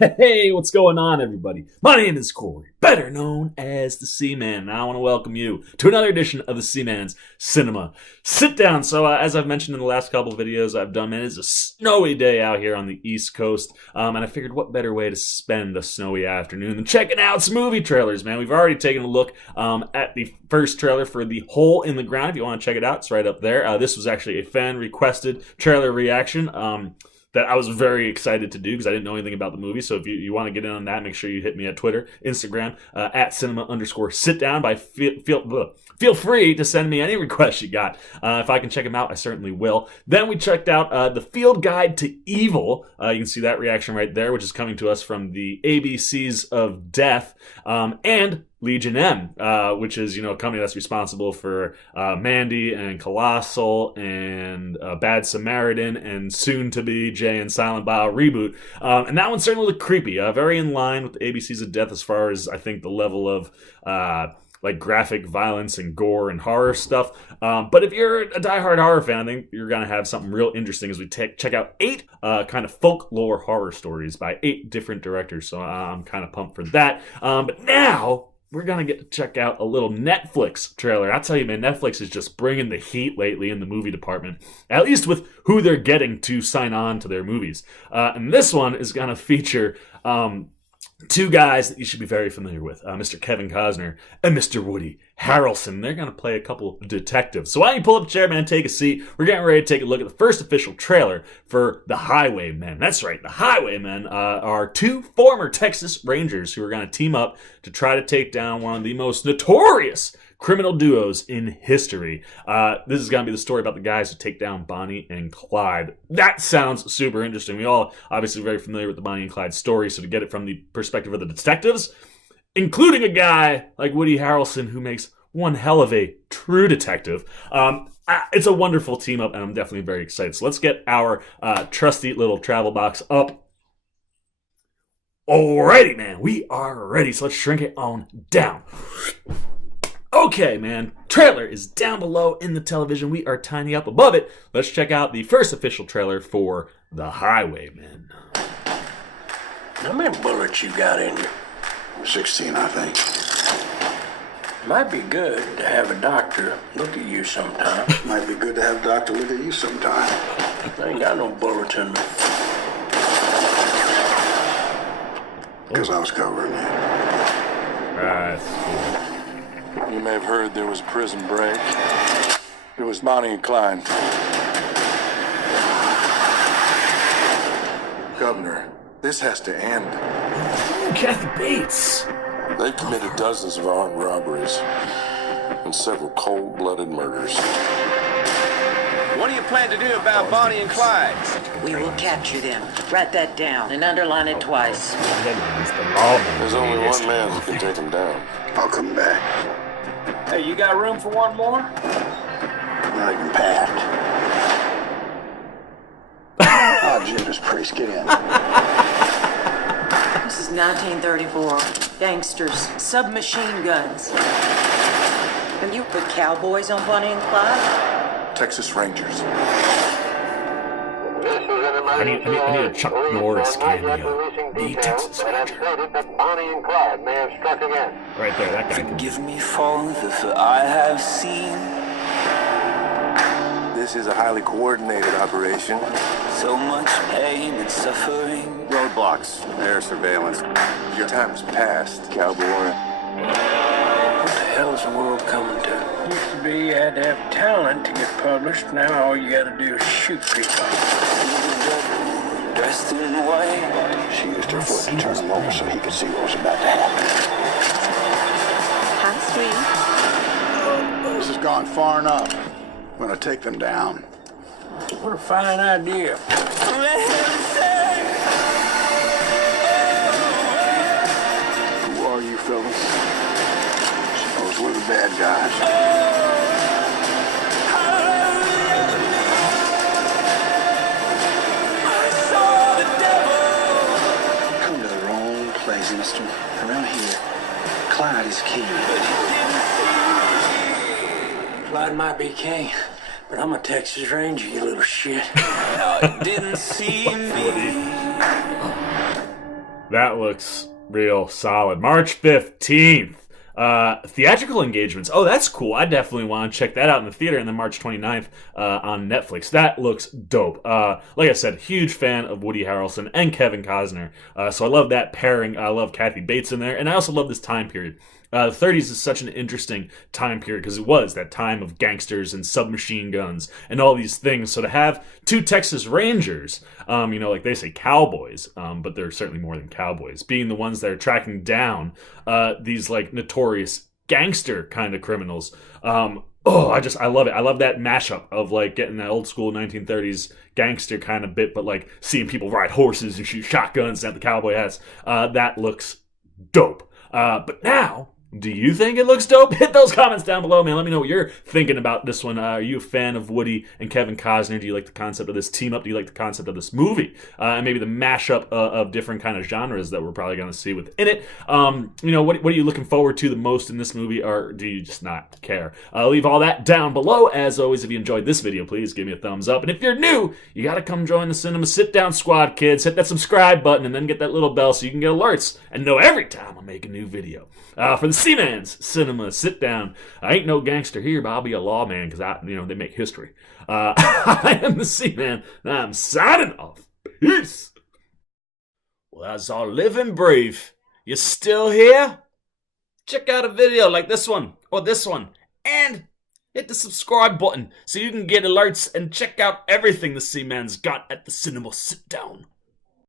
Hey, what's going on, everybody? My name is Corey, better known as the Seaman, and I want to welcome you to another edition of the Seaman's Cinema Sit-Down. So, as I've mentioned in the last couple of videos I've done, man, it's a snowy day out here on the East Coast, and I figured what better way to spend a snowy afternoon than checking out some movie trailers, man. We've already taken a look at the first trailer for The Hole in the Ground. If you want to check it out, it's right up there. This was actually a fan-requested trailer reaction. That I was very excited to do because I didn't know anything about the movie. So if you want to get in on that, make sure you hit me at Twitter, Instagram, at cinema_sitdown. Feel free to send me any requests you got. If I can check them out, I certainly will. Then we checked out The Field Guide to Evil. You can see that reaction right there, which is coming to us from the ABCs of Death. And Legion M, which is, a company that's responsible for Mandy and Colossal and Bad Samaritan and soon to be Jay and Silent Bob reboot. And that one certainly looked creepy. Very in line with the ABCs of Death as far as, I think, the level of graphic violence and gore and horror stuff. But if you're a diehard horror fan, I think you're going to have something real interesting as we check out 8 kind of folklore horror stories by 8 different directors. So I'm kind of pumped for that. But now we're going to get to check out a little Netflix trailer. I'll tell you, man, Netflix is just bringing the heat lately in the movie department, at least with who they're getting to sign on to their movies. And this one is going to feature 2 guys that you should be very familiar with, Mr. Kevin Costner and Mr. Woody Harrelson. They're going to play a couple detectives. So why don't you pull up a chair, man, take a seat. We're getting ready to take a look at the first official trailer for the Highwaymen. That's right, the Highwaymen are 2 former Texas Rangers who are going to team up to try to take down one of the most notorious criminal duos in history. This is going to be the story about the guys who take down Bonnie and Clyde. That sounds super interesting. We all obviously very familiar with the Bonnie and Clyde story, so to get it from the perspective of the detectives, including a guy like Woody Harrelson who makes one hell of a true detective, it's a wonderful team up, and I'm definitely very excited. So let's get our trusty little travel box up. Alrighty, man, we are ready. So let's shrink it on down. Okay, man, trailer is down below in the television. We are tiny up above it. Let's check out the first official trailer for The Highwaymen. How many bullets you got in you? 16, I think. Might be good to have a doctor look at you sometime. Might be good to have a doctor look at you sometime. I ain't got no bullets in me. Because I was covering you. That's cool. You may have heard there was a prison break. It was Bonnie and Clyde. Governor, this has to end. Ooh, Kathy Bates. They've committed dozens of armed robberies and several cold-blooded murders. What do you plan to do about Bonnie and Clyde? We will capture them. Write that down and underline it twice. There's only one man who can take them down. I'll come back. Hey, you got room for one more? Not even packed. Oh, Judas Priest, get in. This is 1934. Gangsters, submachine guns. And you put cowboys on Bonnie and Clyde? Texas Rangers. I need a Chuck Norris cameo. The Texas Ranger. Right there, that guy. Forgive me, Father, for I have seen. This is a highly coordinated operation. So much pain and suffering. Roadblocks, air surveillance. Your time's passed, cowboy. What the hell is the world coming to? Used to be you had to have talent to get published. Now all you gotta do is shoot people. Dressed in white. She used her foot to turn him over so he could see what was about to happen. Hi, sweetie. This has gone far enough. I'm going to take them down. What a fine idea. Who are you, fellas? Suppose we're the bad guys. Mister. Around here, Clyde is king. Clyde might be king, but I'm a Texas Ranger, you little shit. No, it didn't see me. That looks real solid. March 15th. Theatrical engagements. Oh, that's cool. I definitely want to check that out in the theater. And then March 29th on Netflix. That looks dope. Like I said, huge fan of Woody Harrelson and Kevin Costner. So I love that pairing. I love Kathy Bates in there. And I also love this time period. The 30s is such an interesting time period because it was that time of gangsters and submachine guns and all these things. So to have two Texas Rangers, like they say cowboys, but they're certainly more than cowboys, being the ones that are tracking down these like notorious gangster kind of criminals. I love it. I love that mashup of like getting that old school 1930s gangster kind of bit, but like seeing people ride horses and shoot shotguns and have the cowboy hats. That looks dope. But now, do you think it looks dope? Hit those comments down below, man. Let me know what you're thinking about this one. Are you a fan of Woody and Kevin Costner? Do you like the concept of this team up? Do you like the concept of this movie? And maybe the mashup of different kind of genres that we're probably going to see within it. What are you looking forward to the most in this movie, or do you just not care? Leave all that down below. As always, if you enjoyed this video, please give me a thumbs up. And if you're new, you got to come join the Cinema Sit-Down Squad, kids. Hit that subscribe button and then get that little bell so you can get alerts and know every time I make a new video. For the Seaman's Cinema Sit-Down, I ain't no gangster here, but I'll be a lawman because they make history. I am the Seaman, and I'm signing off. Peace. Well, that's all living brief. You still here? Check out a video like this one or this one, and hit the subscribe button so you can get alerts and check out everything the Seaman's got at the Cinema Sit-Down.